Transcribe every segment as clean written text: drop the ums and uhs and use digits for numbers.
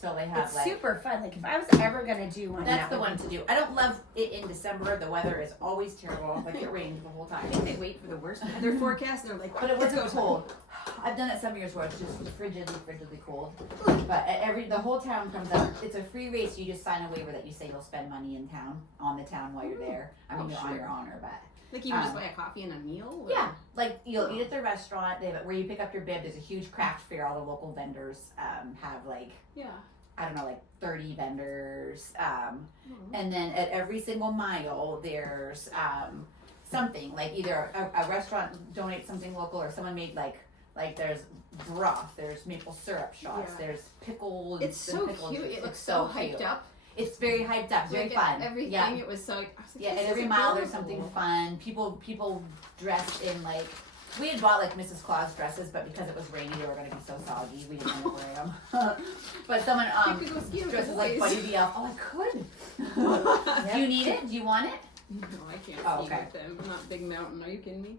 So they have It's super fun. Like if I was ever gonna do one, that's the one to do. I don't love it in December. The weather is always terrible. Like it rains the whole time. I think they wait for the worst weather forecast. They're like, But it wasn't cold. I've done it some years where it's just frigidly cold. But the whole town comes out. It's a free race. You just sign a waiver that you say you'll spend money in town, on the town while you're there. I mean, on your honor, but. Like you would just buy a coffee and a meal? Or? Yeah, like you'll eat at the restaurant. They have where you pick up your bib. There's a huge craft fair. All the local vendors have like I don't know, like 30 vendors. And then at every single mile, there's something like either a restaurant donates something local, or someone made like there's broth, there's maple syrup shots, there's pickles. It's so pickles. cute. It looks so hyped cute. up. It's very hyped up, very fun. Everything, it was so. I was like, at every mile there's something fun. People dressed in like. We had bought like Mrs. Claus dresses, but because it was rainy, they were going to be so soggy. We didn't end up wearing them. But someone dresses like Buddy the Elf. Oh, I could. Do you need it? Do you want it? No, I can't ski with them. I'm not Big Mountain. Are you kidding me?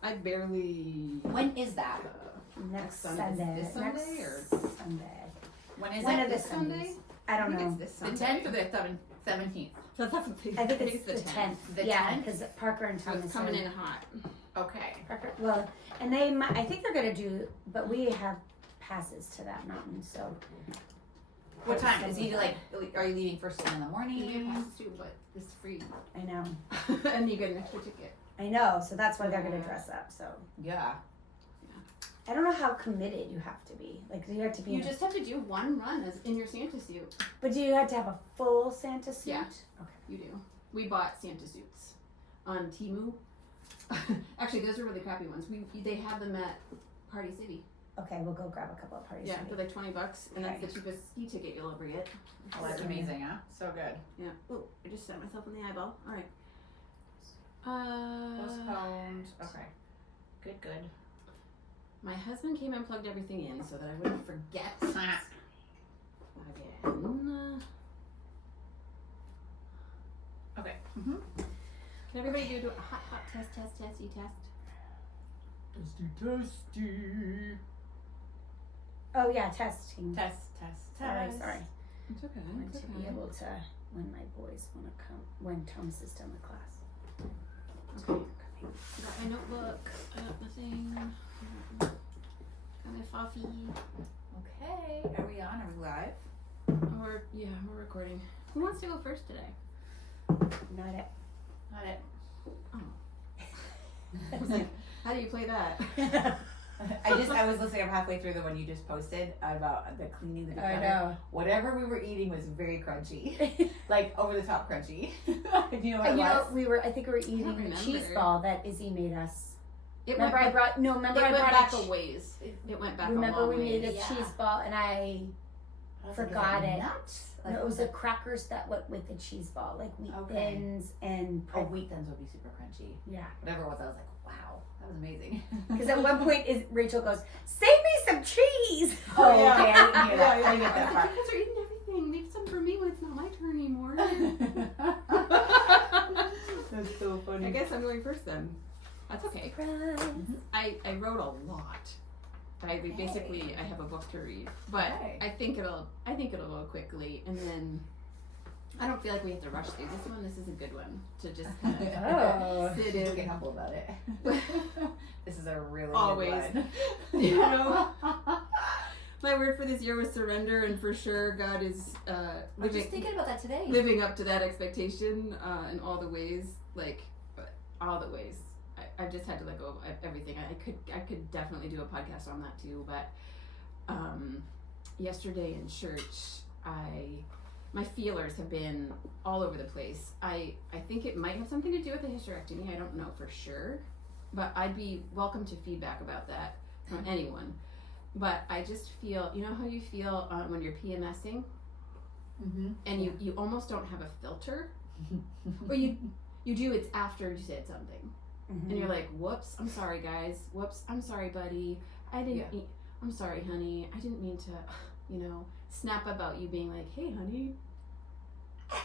I barely. When is that? Next Sunday. Sunday. This Sunday or Sunday? When is One it? of the This Sunday? I don't know. It's this The Sunday. 10th or the 17th? I think it's the 10th. The Yeah, 10th? because Parker and So Thomas it's coming are- in hot. Okay. Parker, well, and I think they're gonna do, but we have passes to that mountain, so. What time? Is he like, are you leaving first thing in the You morning? have to, but it's free. I know. And you get an extra ticket. I know, so that's why they're gonna dress up, so. Yeah. I don't know how committed you have to be. Like, do you have to be You just have to do one run as in your Santa suit. but do you have to have a full Santa suit? Yeah. Okay. You do. We bought Santa suits on Temu. Actually, those are really crappy ones. They have them at Party City. Okay, we'll go grab a couple of parties. Yeah, for like $20, and Okay. that's the cheapest ski ticket you'll ever get. Oh, that's amazing, huh? So good. Yeah. Oh, I just stabbed myself in the eyeball. All right. Postponed. Okay. Good. My husband came and plugged everything in so that I wouldn't forget again. Okay. Mm-hmm. Can everybody do a hot testy test? Testy. Oh yeah, testing. Test. Sorry. It's okay. I want to be able to, when my boys want to come, when Thomas is done with class. Okay. Got my notebook. I got my thing. Got my coffee. Okay. Are we on? Are we live? We're recording. Who wants to go first today? Not it. Not it. I was like, how do you play that? I was listening. I'm halfway through the one you just posted about the cleaning the I declutter. know. Whatever we were eating was very crunchy, like over the top crunchy. Do you know what it was? I think we were eating a remember. cheese ball that Izzy made us. It Remember I went brought back a ways. It went back Remember a long we made ways. a cheese ball and I was forgot like, it. Nuts? No, it was the crackers that went with the cheese ball, like wheat Okay. thins and Wheat thins would be super crunchy. yeah. Whatever it was, I was like, wow, that was amazing. Because at one point Rachel goes, "Save me some cheese." Oh, yeah. Okay, I didn't hear that. I didn't get I that was like, part. you guys are eating everything. Leave some for me when it's not my turn anymore. That's so funny. I guess I'm going first then. That's okay. I wrote a lot. I have a book to read, but Okay. I think it'll go quickly, and then I don't feel like we have to rush through this is a good one to just kind of Oh. sit Don't in. get humble about it. This is a really Always. good one. You know, my word for this year was surrender, and for sure God is I was just thinking about that today. living up to that expectation in all the ways, all the ways. I just had to let go of everything. I could definitely do a podcast on that too, but yesterday in church, my feelers have been all over the place. I think it might have something to do with the hysterectomy. I don't know for sure, but I'd be welcome to feedback about that from anyone. But I just feel, you know how you feel when you're PMSing, and you almost don't have a filter, or you do. It's after you said something. And you're like, whoops, I'm sorry guys. Whoops, I'm sorry buddy. I'm sorry honey. I didn't mean to, snap about you being like, hey honey.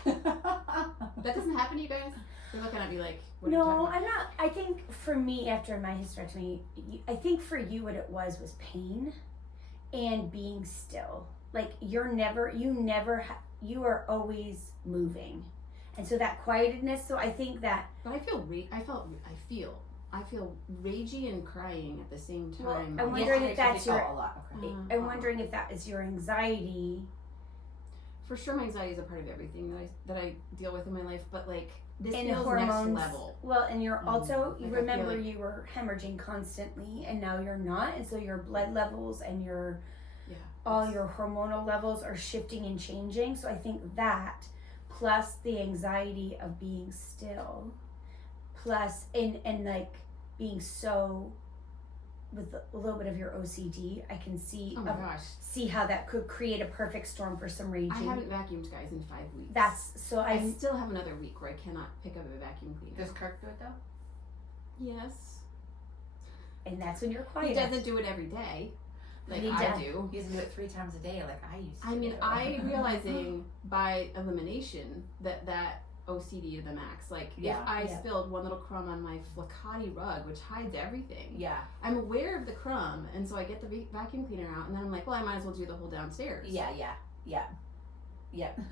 That doesn't happen to you guys? They're looking at me like, what are you No, talking about? I'm not. I think for me, after my hysterectomy, I think for you what it was pain. and being still. Like you are always moving. And so that quietedness, so I think that. But I feel ragey and crying at the same time. Well, I'm wondering if that's I'm wondering if that is your anxiety. For sure, my anxiety is a part of everything that I deal with in my life. But like this and feels hormones, next level. Well, and you're also you Like, remember you were hemorrhaging constantly, and now you're not, and so your blood levels and all your hormonal levels are shifting and changing. So I think that plus the anxiety of being still, plus and like being so with a little bit of your OCD, I can see see how that could create a perfect storm for some raging. I haven't vacuumed, guys, in 5 weeks. I still have another week where I cannot pick up a vacuum cleaner. Does Kirk do it though? Yes. And that's when you're quiet. He doesn't do it every day. Like I do. He doesn't do it 3 times a day like I used to. I mean, I'm realizing by elimination that OCD to the max. Like if I spilled one little crumb on my Flaccati rug, which hides everything. Yeah. I'm aware of the crumb, and so I get the vacuum cleaner out, and then I'm like, well, I might as well do the whole downstairs. Yeah.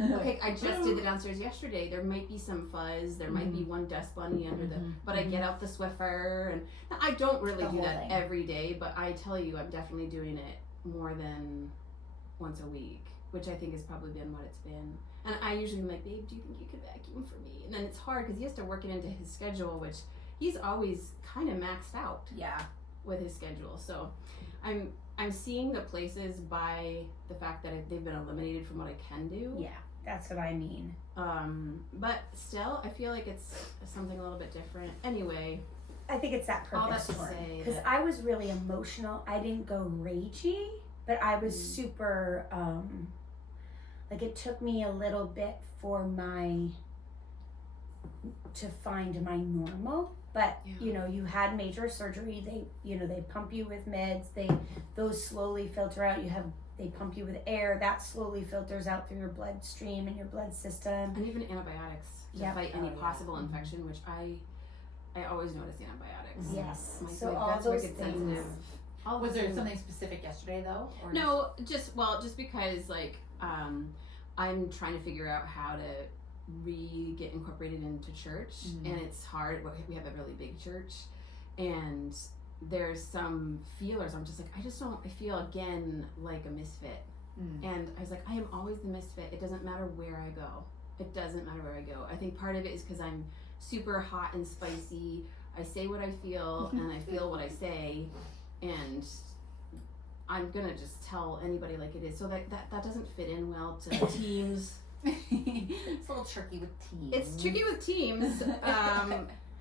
Okay, I just did the downstairs yesterday. There might be some fuzz. There might be one dust bunny under but I get out the Swiffer, and I don't really do that every day, but I tell you, I'm definitely doing it more than once a week, which I think has probably been what it's been. And I usually am like, babe, do you think you could vacuum for me? And then it's hard because he has to work it into his schedule, which he's always kind of maxed out. Yeah. With his schedule. So I'm seeing the places by the fact that they've been eliminated from what I can do. Yeah, that's what I mean. But still, I feel like it's something a little bit different. Anyway. I think it's that all perfect that to storm. say Because I was really emotional. I didn't go ragey, but I was super, like it took me a little bit to find my normal. But you had major surgery. They pump you with meds. Those slowly filter out. They pump you with air that slowly filters out through your bloodstream and your blood system. And even antibiotics to fight any possible infection, which I always notice antibiotics. Yes. So all that's those wicked things. sensitive. Was there something specific yesterday though? Or no, just because like I'm trying to figure out how to get incorporated into church, and it's hard. We have a really big church, and there's some feelers. I'm just like, I feel again like a misfit. And I was like, I am always the misfit. It doesn't matter where I go. I think part of it is because I'm super hot and spicy. I say what I feel and I feel what I say, and I'm gonna just tell anybody like it is. So that doesn't fit in well to teams. It's a little tricky with teams. It's tricky with teams.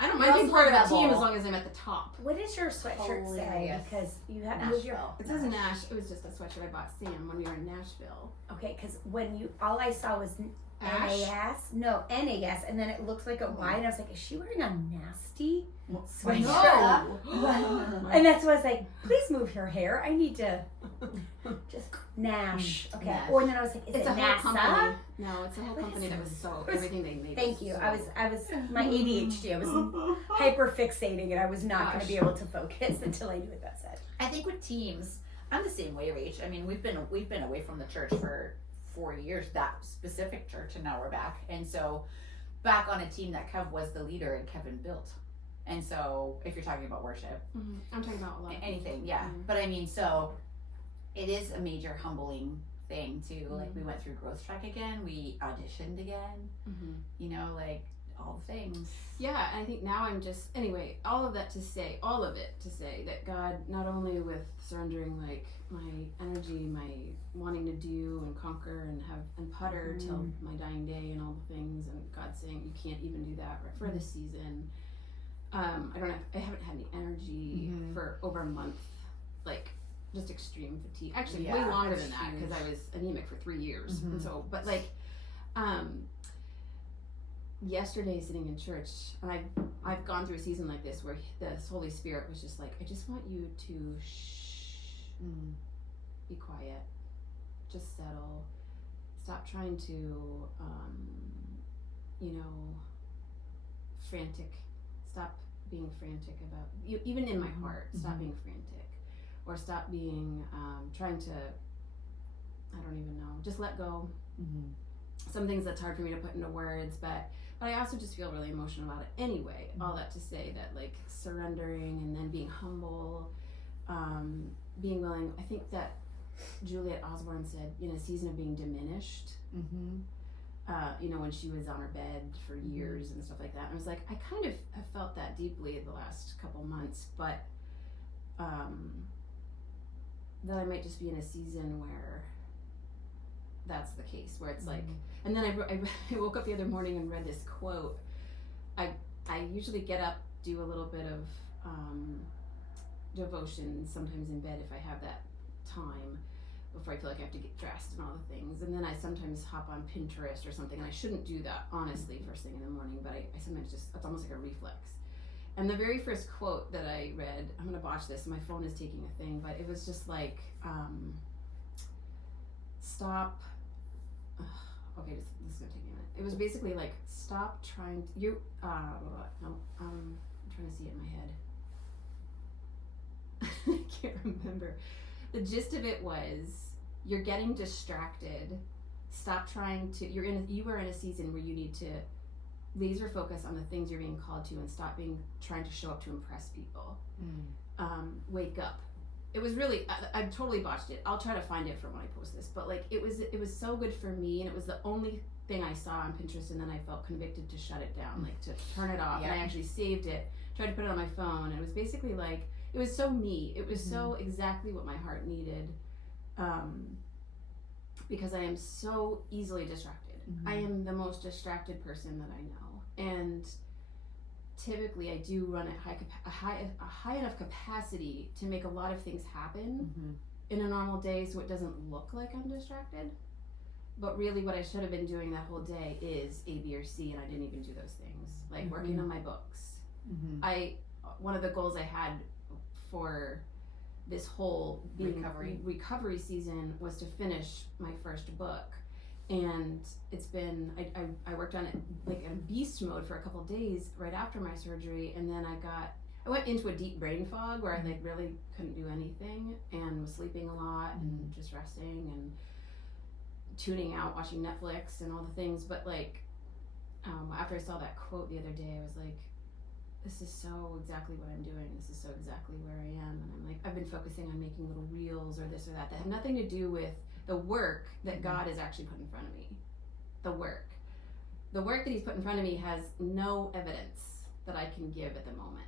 I don't mind being part of a team as long as I'm at the top. What does your sweatshirt say? Because you have Nashville. It says Nash. It was just a sweatshirt I bought Sam when we were in Nashville. Okay, because all I saw was NAS. No, NAS, and then it looks like a Y, and I was like, is she wearing a nasty sweatshirt? No. And that's why I was like, please move your hair. I need to just Nash. Okay. Nash. Or then I was like, is It's it a whole NASA? company. No, it's a whole company that was so everything they made. Thank you. So. I was my ADHD. I was hyper fixating, and I was not going to be able to focus until I knew what that said. I think with teams, I'm the same way, Rach. I mean, we've been away from the church for 4 years, that specific church, and now we're back. And so back on a team that Kev was the leader and Kevin built. And so if you're talking about worship, I'm talking about a lot of anything, but I mean, so it is a major humbling thing too. Like we went through Growth Track again, we auditioned again, like all the things. Yeah, I think now I'm just, anyway, all of it to say that God, not only with surrendering like my energy, my wanting to do and conquer and putter till my dying day and all the things, and God saying you can't even do that right for this season. I haven't had any energy for over a month, like just extreme fatigue. Actually, way longer than that because I was anemic for 3 years. And so, but like, yesterday sitting in church, and I've gone through a season like this where the Holy Spirit was just like, I just want you to be quiet, just settle, stop trying to, frantic. Stop being frantic about you, even in my heart. Stop being frantic. or stop being trying to, I don't even know, just let go. Mm-hmm. Some things that's hard for me to put into words, but I also just feel really emotional about it anyway. Mm-hmm. All that to say that, like, surrendering and then being humble, being willing. I think that Juliet Osborne said, in a season of being diminished, Mm-hmm. When she was on her bed for years and stuff like that. And I was like, I kind of have felt that deeply the last couple months, but that I might just be in a season where that's the case, where it's like, and then I woke up the other morning and read this quote. I usually get up, do a little bit of devotion, sometimes in bed if I have that time, before I feel like I have to get dressed and all the things. And then I sometimes hop on Pinterest or something, and I shouldn't do that, honestly, first thing in the morning, but I sometimes just, it's almost like a reflex. And the very first quote that I read, I'm gonna botch this, my phone is taking a thing, but it was just like, stop, okay, this is gonna take me a minute. It was basically like, stop trying to, I'm trying to see it in my head. I can't remember. The gist of it was, you're getting distracted. Stop trying to. You are in a season where you need to laser focus on the things you're being called to, and stop trying to show up to impress people. Wake up. It was really. I totally botched it. I'll try to find it for when I post this. But like, it was so good for me, and it was the only thing I saw on Pinterest, and then I felt convicted to shut it down, like to turn it off. Yeah. And I actually saved it. Tried to put it on my phone, and it was basically like. It was so me. It was so exactly what my heart needed, because I am so easily distracted. I am the most distracted person that I know, and typically I do run at a high enough capacity to make a lot of things happen in a normal day, so it doesn't look like I'm distracted. But really, what I should have been doing that whole day is A, B, or C, and I didn't even do those things, like working on my books. One of the goals I had for this whole recovery season was to finish my first book, and it's been I worked on it like in beast mode for a couple of days right after my surgery, and then I went into a deep brain fog where I like really couldn't do anything and was sleeping a lot and just resting and tuning out, watching Netflix and all the things. But like after I saw that quote the other day, I was like, this is so exactly what I'm doing. This is so exactly where I am. And I'm like, I've been focusing on making little reels or this or that have nothing to do with the work that God has actually put in front of me. The work that He's put in front of me has no evidence that I can give at the moment.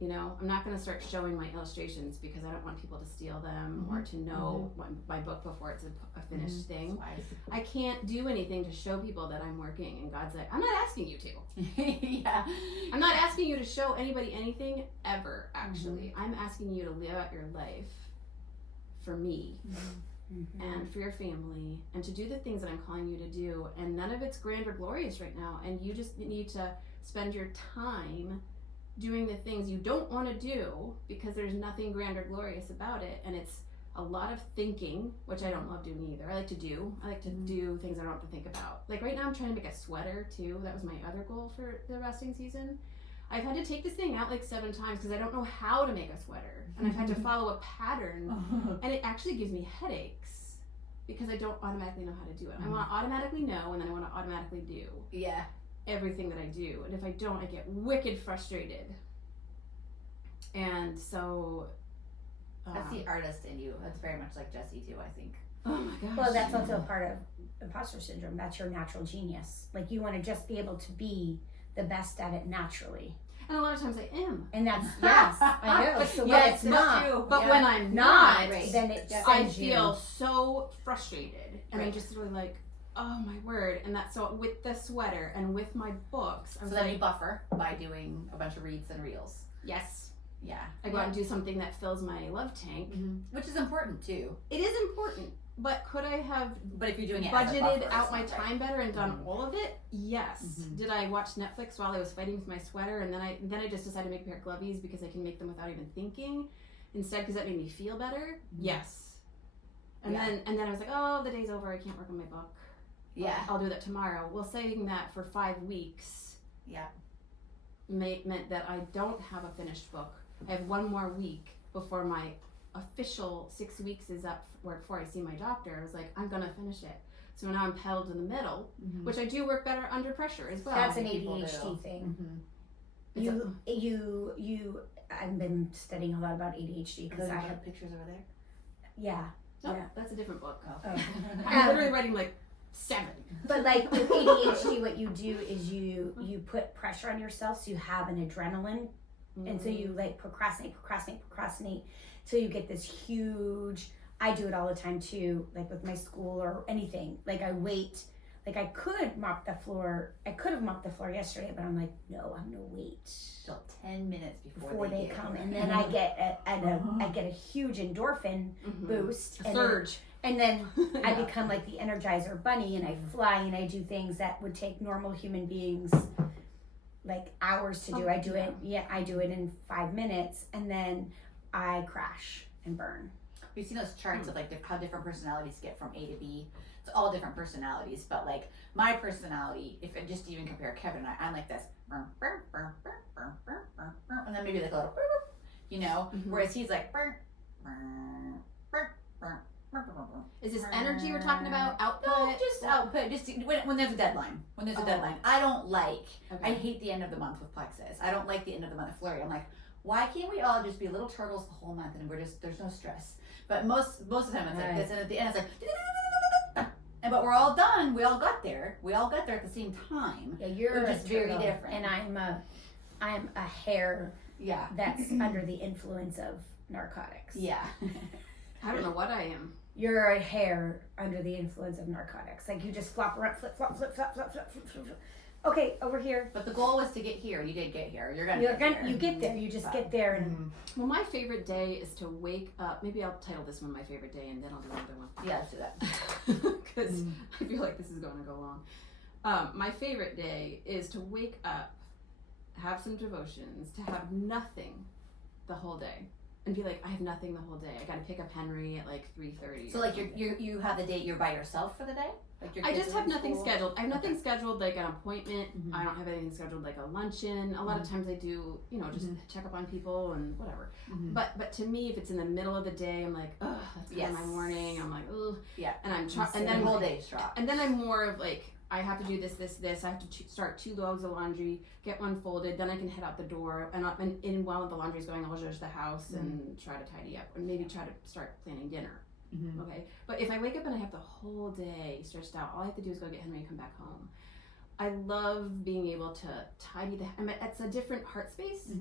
You know, I'm not going to start showing my illustrations because I don't want people to steal them or to know my book before it's a finished thing. I can't do anything to show people that I'm working, and God's like, I'm not asking you to. Yeah. I'm not asking you to show anybody anything ever, actually. I'm asking you to live out your life for me and for your family, and to do the things that I'm calling you to do. And none of it's grand or glorious right now, and you just need to spend your time doing the things you don't want to do because there's nothing grand or glorious about it, and it's a lot of thinking, which I don't love doing either. I like to do things I don't have to think about. Like right now I'm trying to make a sweater too. That was my other goal for the resting season. I've had to take this thing out like 7 times because I don't know how to make a sweater, and I've had to follow a pattern, and it actually gives me headaches because I don't automatically know how to do it. I want to automatically know, and then I want to automatically do everything that I do, and if I don't, I get wicked frustrated. And so that's the artist in you. That's very much like Jessie too, I think. Oh my gosh. Well, that's also a part of imposter syndrome. That's your natural genius. Like, you want to just be able to be the best at it naturally. And a lot of times I am. And that's, yes, I know. So when it's not, true. But when I'm not, then it's I feel so frustrated. And I'm just really like, oh my word. And that's so with the sweater and with my books. So then you buffer by doing a bunch of reads and reels. Yes. Yeah. I go out and do something that fills my love tank. Which is important too. It is important. But could I have if you're doing it budgeted out my time better and done all of it? Yes. Did I watch Netflix while I was fighting with my sweater, and then I just decided to make a pair of glovies because I can make them without even thinking instead, because that made me feel better? Yes. And then I was like, oh, the day's over, I can't work on my book. Yeah. I'll do that tomorrow. Well, saying that for 5 weeks meant that I don't have a finished book. I have 1 more week before my official 6 weeks is up before I see my doctor, I was like, I'm gonna finish it. So now I'm held in the middle, which I do work better under pressure as well. That's an ADHD thing. I've been studying a lot about ADHD because I have pictures over there. Yeah. No, yeah. That's a different book. Oh. I'm literally writing like 7. But like with ADHD, what you do is you put pressure on yourself, so you have an adrenaline, and so you like procrastinate till you get this huge. I do it all the time too, like with my school or anything. Like I wait. Like I could have mopped the floor yesterday, but I'm like, no, I'm gonna wait till 10 minutes before they come, and then I get a huge endorphin boost, a surge, and then I become like the Energizer Bunny, and I fly and I do things that would take normal human beings like hours to do. I do it in 5 minutes, and then I crash and burn. We've seen those charts of like how different personalities get from A to B. It's all different personalities, but like my personality, if I just even compare Kevin and I'm like this, and then maybe like a little, you know, whereas he's like, is this energy we're talking about? Output? No, just output. Just when there's a deadline. When there's a deadline, I don't like. Okay. I hate the end of the month with Plexus. I don't like the end of the month with Flurry. I'm like, why can't we all just be little turtles the whole month and there's no stress? But most of the time it's like this, and at the end it's like, but we're all done. We all got there. At the same time. Yeah, you're just very different. And I'm a hair. Yeah. That's under the influence of narcotics. Yeah. I don't know what I am. You're a hair under the influence of narcotics. Like you just flop around, flip, flop, flip, flop, flip, flop, flip, flip, flip. Okay, over here. But the goal was to get here. You did get here. You get there. You just get there. And well, my favorite day is to wake up. Maybe I'll title this one my favorite day, and then I'll do another one. Yeah, let's do that. Because I feel like this is going to go long. My favorite day is to wake up, have some devotions, to have nothing the whole day. And be like, I have nothing the whole day. I gotta pick up Henry at like 3:30. So like you have the date you're by yourself for the day? Like I just have nothing scheduled. I have nothing scheduled like an appointment. I don't have anything scheduled like a luncheon. A lot of times I do, just check up on people and whatever. But to me, if it's in the middle of the day, I'm like, ugh, that's kind of my morning. I'm like, ugh. Yeah. And and then the whole day's drop. And then I'm more of like, I have to do this. I have to start 2 loads of laundry, get one folded, then I can head out the door. And while the laundry's going, I'll zhuzh the house and try to tidy up, and maybe try to start planning dinner. Okay, but if I wake up and I have the whole day stretched out, all I have to do is go get Henry and come back home. I love being able to tidy it's a different heart space.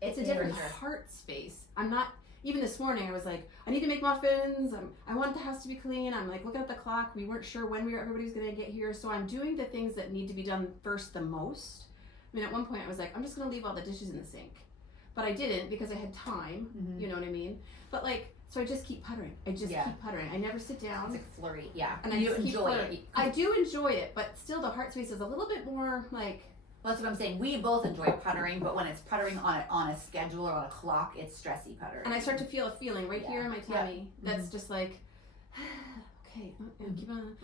It's a different heart space. I'm not. Even this morning, I was like, I need to make muffins. I want the house to be clean. I'm like looking at the clock. We weren't sure when everybody's going to get here. So I'm doing the things that need to be done first the most. I mean, at one point I was like, I'm just going to leave all the dishes in the sink. But I didn't because I had time. You know what I mean? But like, so I just keep puttering. keep puttering. I never sit down. It's like Flurry. Yeah. And I just enjoy it. I do enjoy it, but still the heart space is a little bit more like... Well, that's what I'm saying. We both enjoy puttering, but when it's puttering on a schedule or on a clock, it's stressy puttering. And I start to feel a feeling right here in my tummy that's just like, okay, keep on.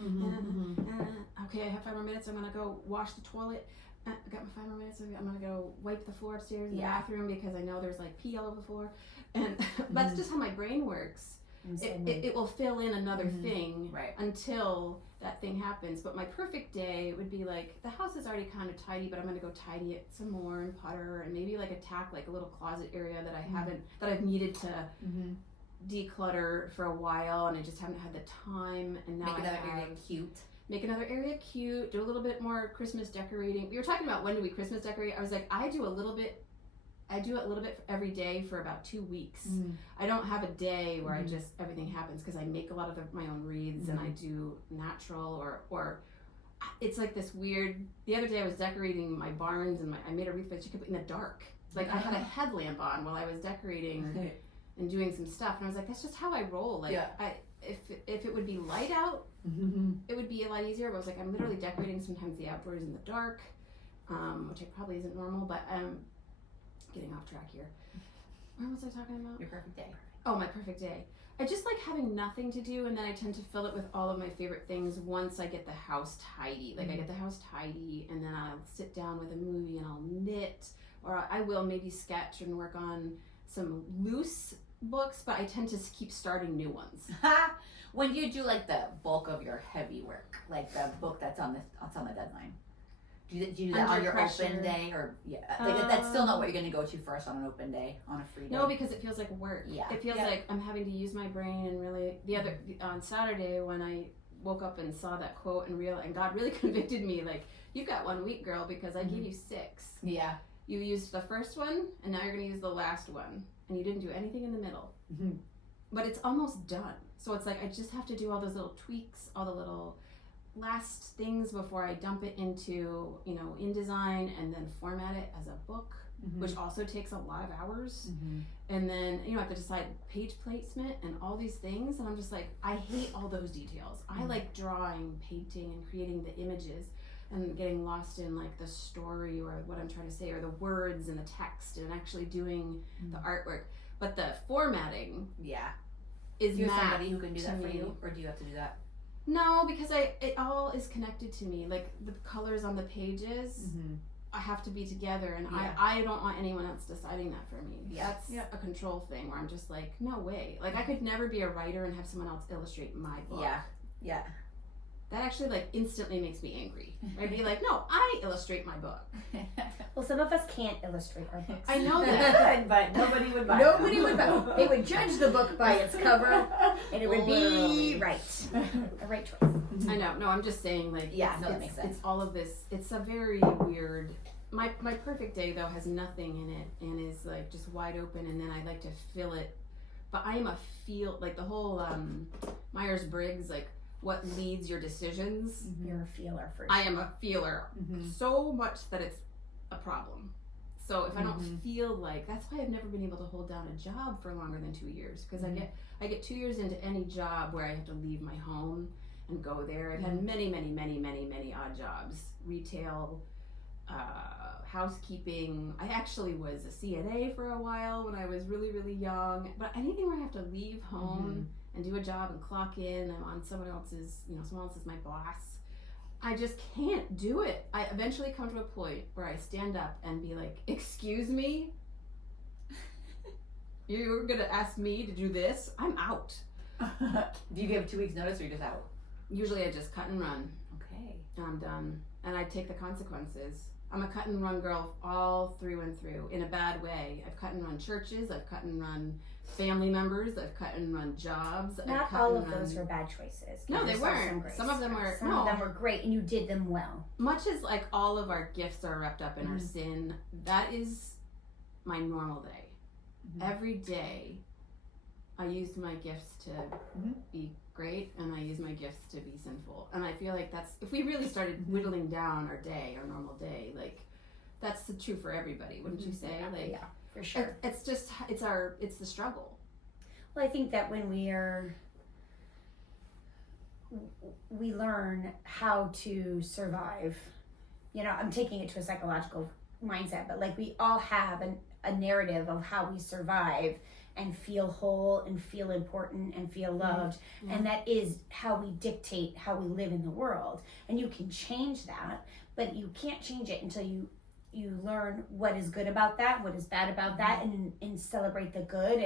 Okay, I have 5 more minutes. I'm gonna go wash the toilet. I got my 5 more minutes. I'm gonna go wipe the floor upstairs in the bathroom because I know there's like pee all over the floor, and that's just how my brain works. It will fill in another thing until that thing happens. But my perfect day would be like, the house is already kind of tidy, but I'm going to go tidy it some more and putter and maybe like attack like a little closet area that I've needed to declutter for a while, and I just haven't had the time. And now make another area cute, do a little bit more Christmas decorating. We were talking about when do we Christmas decorate. I was like, I do it a little bit every day for about 2 weeks. I don't have a day where I just, everything happens, because I make a lot of my own wreaths and I do natural or it's like this weird, the other day I was decorating my barns and I made a wreath, but you could put in the dark. Like I had a headlamp on while I was decorating and doing some stuff, and I was like, that's just how I roll. Like if it would be light out, it would be a lot easier, but I was like, I'm literally decorating sometimes the outdoors in the dark, which probably isn't normal, but getting off track here. What was I talking about? Your perfect day. Oh, my perfect day. I just like having nothing to do, and then I tend to fill it with all of my favorite things once I get the house tidy. Like I get the house tidy, and then I'll sit down with a movie and I'll knit, or I will maybe sketch and work on some loose books, but I tend to keep starting new ones. When do you do like the bulk of your heavy work, like the book that's on the deadline? Do you do that Under on your pressure. open day, or like that's still not what you're going to go to first on an open day, on a free day? No, because it feels like work. Yeah. It feels like I'm having to use my brain and really. On Saturday when I woke up and saw that quote and God really convicted me, like, you've got 1 week, girl, because I gave you 6. Yeah. You used the first one, and now you're going to use the last one, and you didn't do anything in the middle. Mm-hmm. But it's almost done. So it's like I just have to do all those little tweaks, all the little last things before I dump it into, InDesign and then format it as a book, which also takes a lot of hours. And then, I have to decide page placement and all these things. And I'm just like, I hate all those details. I like drawing, painting, and creating the images and getting lost in like the story or what I'm trying to say or the words and the text and actually doing the artwork. But the formatting is Do you have math somebody who can do that to for me. you, or do you have to do that? No, because it all is connected to me. Like the colors on the pages, I have to be together, and I don't want anyone else deciding that for me. That's a control thing where I'm just like, no way. Like I could never be a writer and have someone else illustrate my book. Yeah. That actually like instantly makes me angry. I'd be like, no, I illustrate my book. Well, some of us can't illustrate our books. I know that. But nobody would buy Nobody them. would buy. They would judge the book by its cover, and it would be Literally. right. A right choice. I know. No, I'm just saying like that makes sense. It's all of this. It's a very weird. My perfect day though has nothing in it and is like just wide open, and then I like to fill it. But I am a like the whole Myers-Briggs, like what leads your decisions. You're a feeler for sure. I am a feeler so much that it's a problem. So if I don't feel like, that's why I've never been able to hold down a job for longer than 2 years, because I get 2 years into any job where I have to leave my home and go there. I've had many odd jobs, retail, housekeeping. I actually was a CNA for a while when I was really young, but anything where I have to leave home and do a job and clock in, I'm on someone else's my boss. I just can't do it. I eventually come to a point where I stand up and be like, excuse me? You're gonna ask me to do this? I'm out. Do you give 2 weeks notice, or you're just out? Usually I just cut and run. Okay. And I'm done. And I take the consequences. I'm a cut and run girl all through and through, in a bad way. I've cut and run churches, I've cut and run family members, I've cut and run jobs. Not all of those were bad choices. Give No, they yourself weren't. grace. Some of them were. Some of them were great, and you did them well. Much as like all of our gifts are wrapped up in our sin, that is my normal day. Every day, I used my gifts to be great, and I use my gifts to be sinful. And I feel like that's, if we really started whittling down our day, our normal day, like that's true for everybody, wouldn't you say? Yeah, for sure. It's just it's the struggle. Well, I think that when we learn how to survive, I'm taking it to a psychological mindset, but like we all have a narrative of how we survive and feel whole and feel important and feel loved. And that is how we dictate how we live in the world. And you can change that, but you can't change it until you learn what is good about that, what is bad about that, and celebrate the good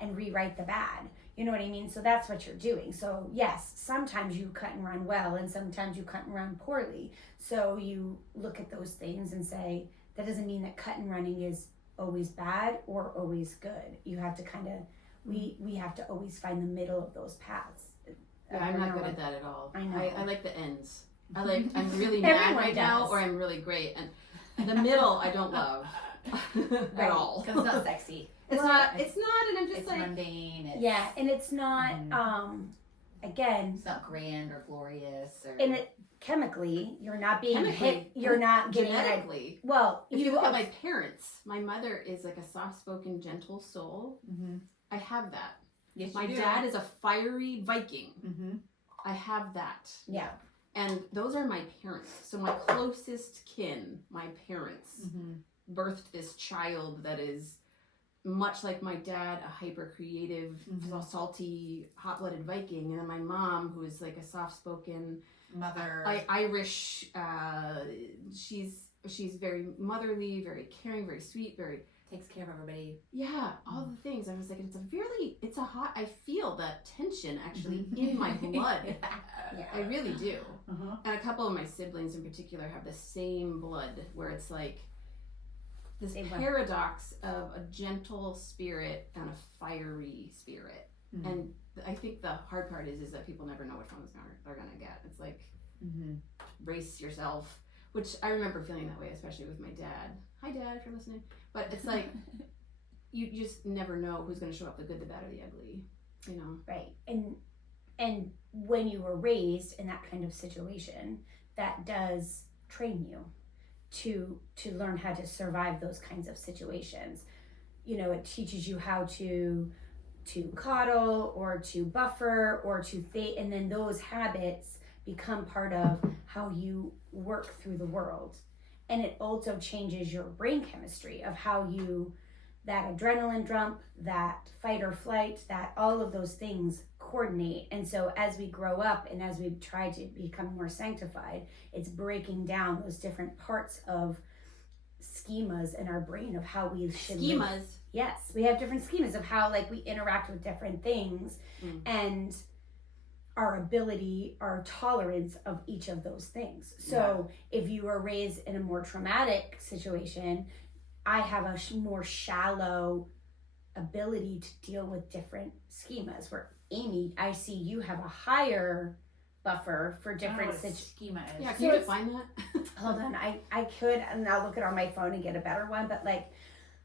and rewrite the bad. You know what I mean? So that's what you're doing. So yes, sometimes you cut and run well, and sometimes you cut and run poorly. So you look at those things and say, that doesn't mean that cut and running is always bad or always good. You have to kind of, we have to always find the middle of those paths. Yeah, I'm not good at that at all. I know. I like the ends. I'm really mad right now, or I'm really great. And the middle, I don't love at all. Because it's not sexy. It's not, and I'm just It's like, mundane. Yeah, and it's not, again, It's not grand or glorious. Or... and it chemically, you're not being Chemically, hit, you're not getting it. genetically. Well, If you look at my parents, my mother is like a soft-spoken, gentle soul. I have that. Yes, My you do. dad is a fiery Viking. I have that. Yeah. And those are my parents. So my closest kin, my parents, birthed this child that is much like my dad, a hyper creative, salty, hot-blooded Viking, and then my mom, who is like a soft-spoken Mother. Irish. She's very motherly, very caring, very sweet, very takes care of everybody. Yeah, all the things. I was like, I feel that tension actually in my blood. Yeah. I really do. Uh-huh. And a couple of my siblings in particular have the same blood, where it's like this paradox of a gentle spirit and a fiery spirit. Mm-hmm. And I think the hard part is that people never know which one they're gonna get. It's like, brace yourself, which I remember feeling that way, especially with my dad. Hi, Dad, if you're listening. But it's like, you just never know who's gonna show up, the good, the bad, or the ugly, you know? Right. And when you were raised in that kind of situation, that does train you to learn how to survive those kinds of situations. You know, it teaches you how to coddle or to buffer or to and then those habits become part of how you work through the world. And it also changes your brain chemistry of how you, that adrenaline dump, that fight or flight, that all of those things coordinate. And so as we grow up and as we try to become more sanctified, it's breaking down those different parts of schemas in our brain of how we should live. Yes, we have different schemas of how like we interact with different things and our ability, our tolerance of each of those things. So if you were raised in a more traumatic situation, I have a more shallow ability to deal with different schemas. Where Amy, I see you have a higher buffer for different schema is. Yeah, can you define that? Hold on, I could, and I'll look it on my phone and get a better one, but like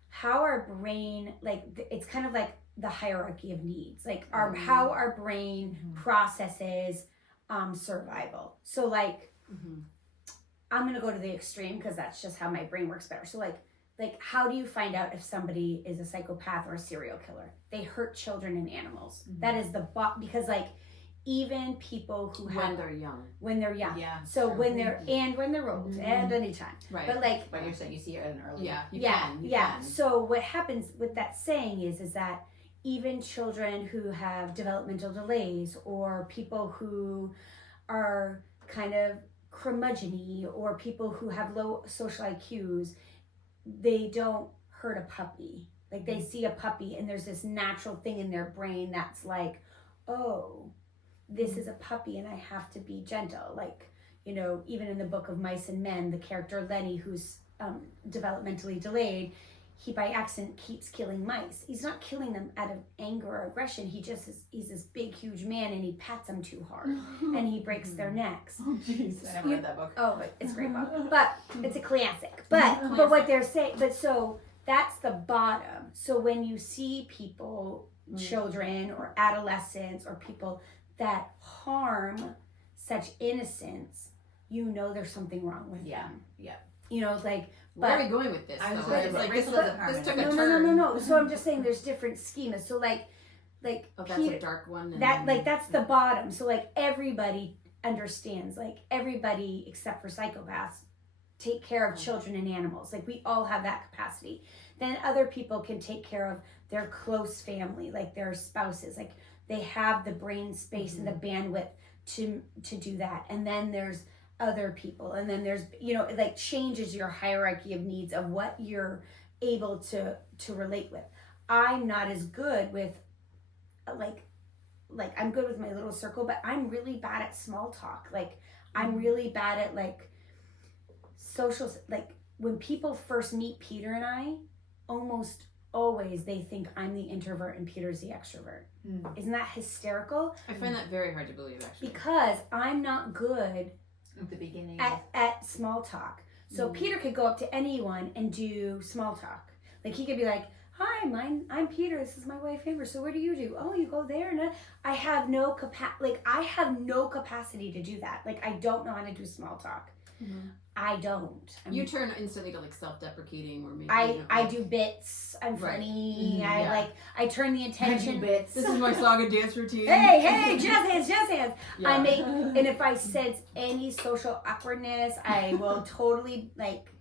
how our brain, like it's kind of like the hierarchy of needs, like how our brain processes survival. So like I'm gonna go to the extreme because that's just how my brain works better. So like how do you find out if somebody is a psychopath or a serial killer? They hurt children and animals. That is because like even people who when they're young. Yeah. So when they're old and anytime. Right. But like you're saying you see it in early. Yeah. You can. So what happens with that saying is that even children who have developmental delays or people who are kind of curmudgeon-y or people who have low social IQs, they don't hurt a puppy. Like they see a puppy and there's this natural thing in their brain that's like, oh, this is a puppy and I have to be gentle. Like, you know, even in the book of Mice and Men, the character Lenny, who's developmentally delayed, he by accident keeps killing mice. He's not killing them out of anger or aggression. He's this big, huge man and he pats them too hard and he breaks their necks. Oh, jeez. I never read that book. Oh, it's a great book. But it's a classic. But what they're saying, so that's the bottom. So when you see people, children or adolescents or people that harm such innocence, you know there's something wrong with them. Yeah. You know, like, where are we going with this? This took a turn. No. So I'm just saying there's different schemas. So like that's a dark one. That's the bottom. So like everybody understands, like everybody except for psychopaths take care of children and animals. Like we all have that capacity. Then other people can take care of their close family, like their spouses. Like they have the brain space and the bandwidth to do that. And then there's other people, and then there's, you know, it like changes your hierarchy of needs of what you're able to relate with. I'm not as good with like I'm good with my little circle, but I'm really bad at small talk. Like I'm really bad at like social, like when people first meet Peter and I, almost always they think I'm the introvert and Peter's the extrovert. Isn't that hysterical? I find that very hard to believe, actually. Because I'm not good at the beginning at small talk. So Peter could go up to anyone and do small talk. Like he could be like, "Hi, I'm Peter. This is my wife Amber. So where do you do? Oh, you go there." And I have no capacity to do that. Like I don't know how to do small talk. I don't. You turn instantly to like self-deprecating or maybe I do bits. I'm funny. I turn the attention. Bits. This is my song and dance routine. Hey, jazz hands. Yeah. I make, and if I sense any social awkwardness, I will totally like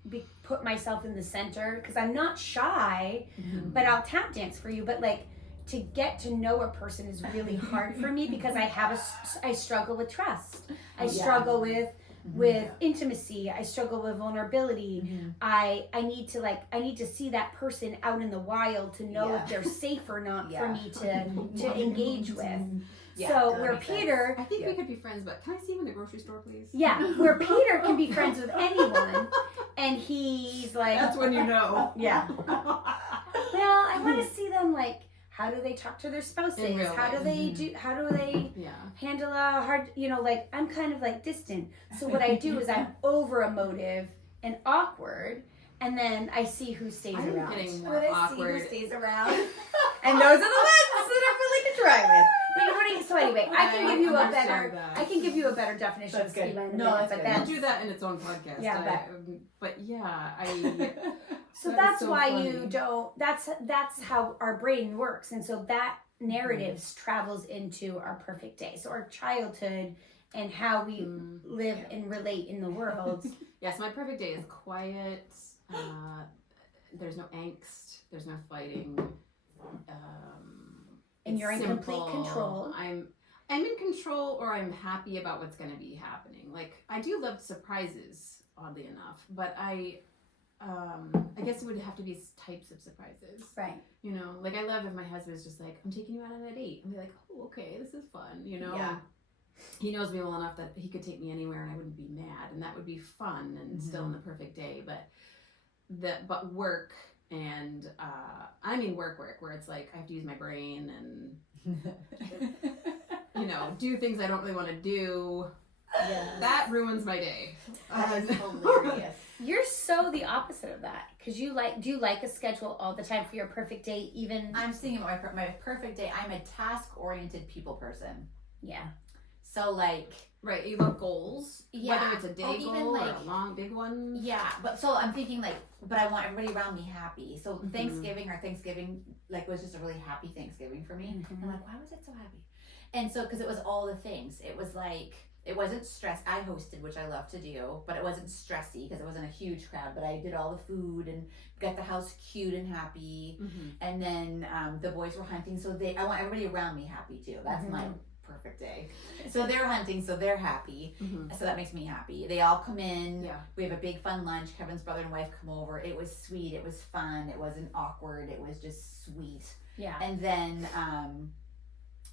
put myself in the center because I'm not shy, but I'll tap dance for you. But like to get to know a person is really hard for me because I struggle with trust. I struggle with with intimacy. I struggle with vulnerability. I need to see that person out in the wild to know if they're safe or not for me to engage with. So where Peter, I think we could be friends, but can I see him in the grocery store, please? Yeah, where Peter can be friends with anyone, and he's like, that's when you know. Yeah. Well, I want to see them like, how do they talk to their spouses? How do they handle a hard, like I'm kind of like distant. So what I do is I'm over emotive and awkward, and then I see who stays around. Getting more awkward. See who stays around. And those are the ones that I'm willing to try with. But you know what so anyway, I can give you a better definition of schema in a minute, but we'll do that in its own podcast. Yeah, So that's so why funny. You don't. That's how our brain works, and so that narrative travels into our perfect day. So our childhood and how we live and relate in the world. Yes, my perfect day is quiet. There's no angst. There's no fighting. And you're in complete control. I'm in control, or I'm happy about what's going to be happening. Like I do love surprises, oddly enough, but I guess it would have to be types of surprises. Right. Like I love if my husband's just like, I'm taking you out on a date. And be like, oh, okay, this is fun, Yeah. He knows me well enough that he could take me anywhere and I wouldn't be mad, and that would be fun and still in the perfect day. But work and work where it's like I have to use my brain and do things I don't really want to do. Yeah. That ruins my day. That is hilarious. You're so the opposite of that, because do you like a schedule all the time for your perfect day? Even I'm thinking about my perfect day. I'm a task-oriented people person. Yeah. So like, right, you love goals. Yeah. Whether it's a day goal or a long big one. Yeah, but so I'm thinking like, but I want everybody around me happy. So Thanksgiving like was just a really happy Thanksgiving for me. I'm like, why was it so happy? And so because it was all the things. It was like. It wasn't stress. I hosted, which I love to do, but it wasn't stressy because it wasn't a huge crowd. But I did all the food and got the house cute and happy. And then the boys were hunting, so I want everybody around me happy too. That's my perfect day. So they're hunting, so they're happy. So that makes me happy. They all come in. Yeah. We have a big fun lunch. Kevin's brother and wife come over. It was sweet. It was fun. It wasn't awkward. It was just sweet. Yeah. And then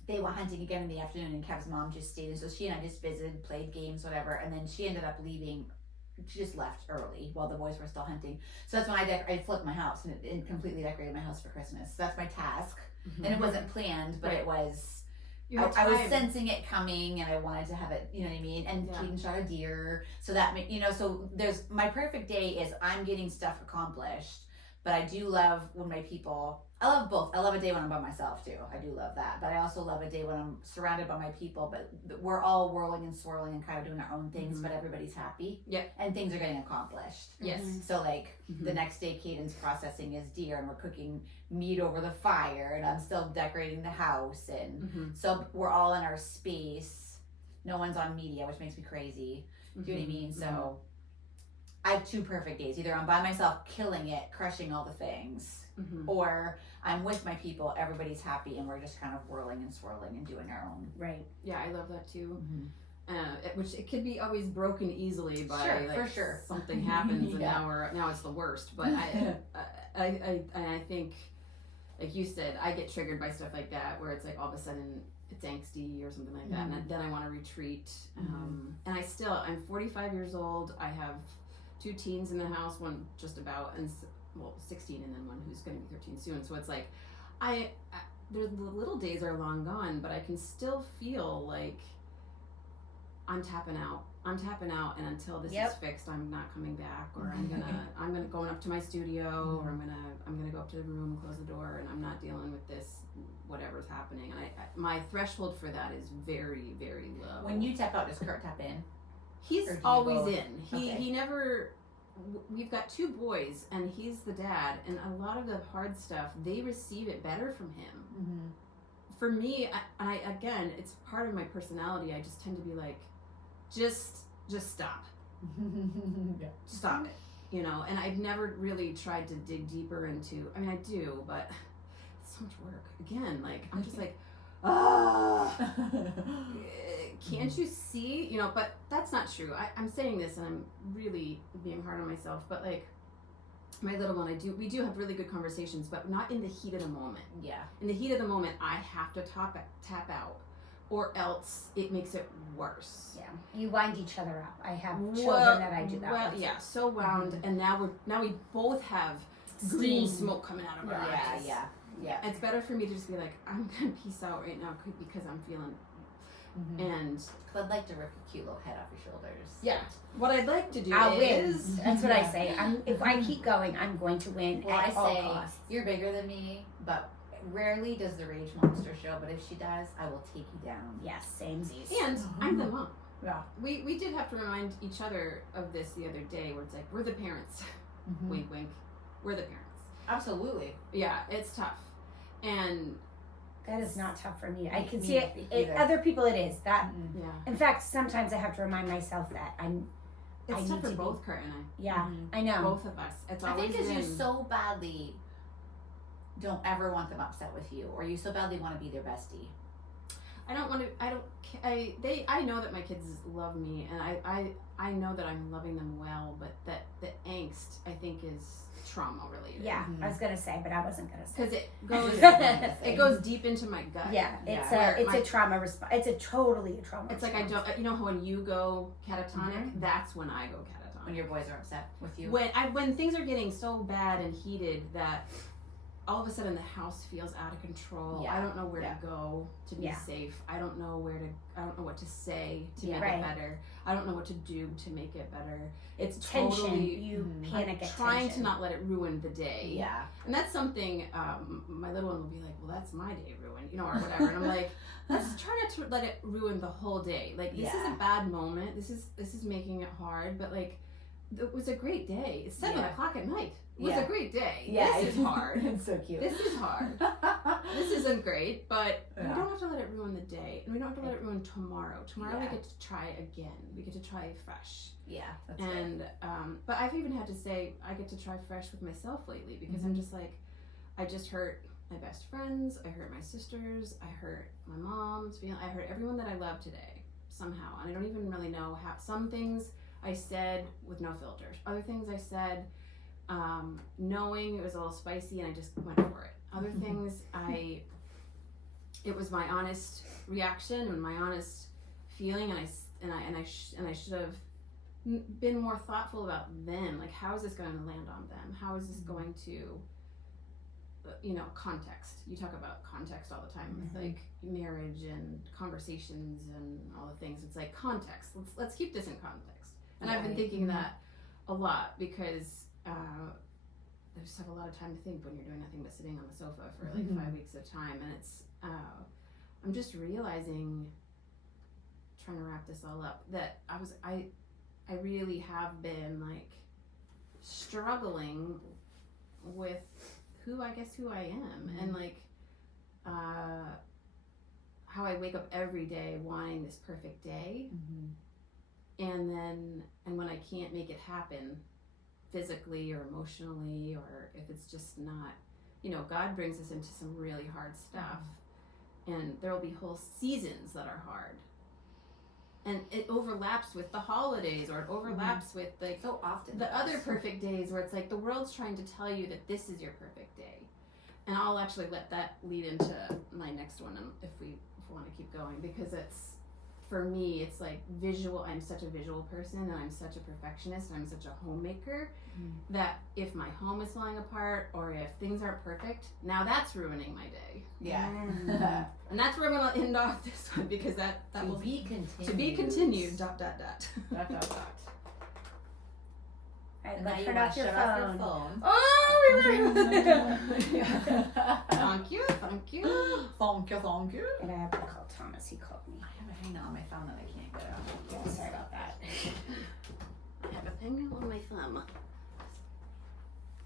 they went hunting again in the afternoon, and Kev's mom just stayed. And so she and I just visited, played games, whatever. And then she ended up leaving. She just left early while the boys were still hunting. So that's when I flipped my house and completely decorated my house for Christmas. So that's my task. And it wasn't planned, but it was. I was sensing it coming, and I wanted to have it. You know what I mean? And Keaton shot a deer, so that So there's my perfect day is I'm getting stuff accomplished. But I do love when my people. I love both. I love a day when I'm by myself too. I do love that. But I also love a day when I'm surrounded by my people. But we're all whirling and swirling and kind of doing our own things, but everybody's happy. Yeah. And things are getting accomplished. Yes. So like the next day, Caden's processing his deer, and we're cooking meat over the fire, and I'm still decorating the house, and so we're all in our space. No one's on media, which makes me crazy. Do you know what I mean? So I have two perfect days. Either I'm by myself, killing it, crushing all the things. Or I'm with my people, everybody's happy, and we're just kind of whirling and swirling and doing our own. Right. Yeah, I love that too. Which it could be always broken easily by for sure. Something happens and now it's the worst. But I think, like you said, I get triggered by stuff like that where it's like all of a sudden it's angsty or something like that, and then I want to retreat. And I'm 45 years old. I have 2 teens in the house, one just about, and 16, and then one who's going to be 13 soon. So it's like, the little days are long gone, but I can still feel like I'm tapping out, and until this is fixed, I'm not coming back, or I'm gonna going up to my studio, or I'm gonna go up to the room, close the door, and I'm not dealing with this, whatever's happening. And my threshold for that is very, very low. When you tap out, does Kurt tap in? He's always in. He never. We've got 2 boys, and he's the dad, and a lot of the hard stuff, they receive it better from him. For me, I again, it's part of my personality. I just tend to be like, just stop. Stop it, and I've never really tried to dig deeper into, I mean, I do, but it's so much work. Again, like, I'm just like, can't you see, you know, but that's not true. I'm saying this and I'm really being hard on myself, but like my little one, we do have really good conversations, but not in the heat of the moment. Yeah. In the heat of the moment, I have to tap out, or else it makes it worse. Yeah, you wind each other up. I have children that I do that. Well, with. yeah, so wound, and now we both have green smoke coming out of our eyes. Yeah. It's better for me to just be like, I'm gonna peace out right now because I'm feeling. And I'd like to rip your cute little head off your shoulders. Yeah. What I'd like to do I'll is win. That's what I say. If I keep going, I'm going to win at all costs. You're bigger than me, but rarely does the rage monster show. But if she does, I will take you down. Yes, samesies. And I'm the mom. Yeah. We did have to remind each other of this the other day, where it's like we're the parents. Wink, wink. We're the parents. Absolutely. Yeah, it's tough, and that is not tough for me. I can see it. Other people, it is that. Yeah. In fact, sometimes I have to remind myself that It's tough for both Kurt and I. Yeah, I know. Both of us. It's I always think because been... you so badly don't ever want them upset with you, or you so badly want to be their bestie. I don't want to. I know that my kids love me, and I know that I'm loving them well, but that the angst I think is trauma related. Yeah, I was gonna say, but I wasn't gonna say because it goes deep into my gut. Yeah, it's a trauma response. It's totally a trauma. It's response. like I don't. You know how when you go catatonic, that's when I go catatonic. When your boys are upset with you. When things are getting so bad and heated that all of a sudden the house feels out of control. Yeah. I don't know where to go to be safe. I don't know what to say to make it better. I don't know what to do to make it better. It's tension. Totally You panic at trying tension. to not let it ruin the day. Yeah. And that's something my little one will be like, well, that's my day ruined, you know, or whatever. And I'm like, let's try not to let it ruin the whole day. Like, this is a bad moment. This is making it hard, but like, it was a great day. It's 7 o'clock at night. It was a great day. Yeah. This is hard. It's so cute. This is hard. This isn't great, but we don't have to let it ruin the day. And we don't have to let it ruin tomorrow. Tomorrow we get to try again. We get to try fresh. Yeah. That's and but I've even had to say I get to try fresh with myself lately because I'm just like, I just hurt my best friends. I hurt my sisters. I hurt my mom's feeling. I hurt everyone that I love today somehow. And I don't even really know how. Some things I said with no filters. Other things I said knowing it was a little spicy and I just went for it. Other things it was my honest reaction and my honest feeling, and I should have been more thoughtful about them. Like, how is this going to land on them? How is this going to, context. You talk about context all the time with like marriage and conversations and all the things. It's like context. Let's keep this in context. And I've been thinking that a lot because I just have a lot of time to think when you're doing nothing but sitting on the sofa for like 5 weeks at a time, and it's I'm just realizing, trying to wrap this all up, that I really have been like struggling with who I am, and like how I wake up every day wanting this perfect day, and when I can't make it happen physically or emotionally, or if it's just not, God brings us into some really hard stuff, and there will be whole seasons that are hard, and it overlaps with the holidays, or it overlaps with like so often the other perfect days where it's like the world's trying to tell you that this is your perfect day. And I'll actually let that lead into my next one if we want to keep going, because it's, for me, it's like visual. I'm such a visual person, and I'm such a perfectionist, and I'm such a homemaker, that if my home is falling apart or if things aren't perfect, now that's ruining my day. Yeah. And that's where I'm going to end off this one, because that will be continued. To be continued. ... Alright, And now let's you turn want off to your shut off your phone. Oh, we were. Thank you. Thank you. And I have to call Thomas. He called me. I have a hang on my phone that I can't get out. Sorry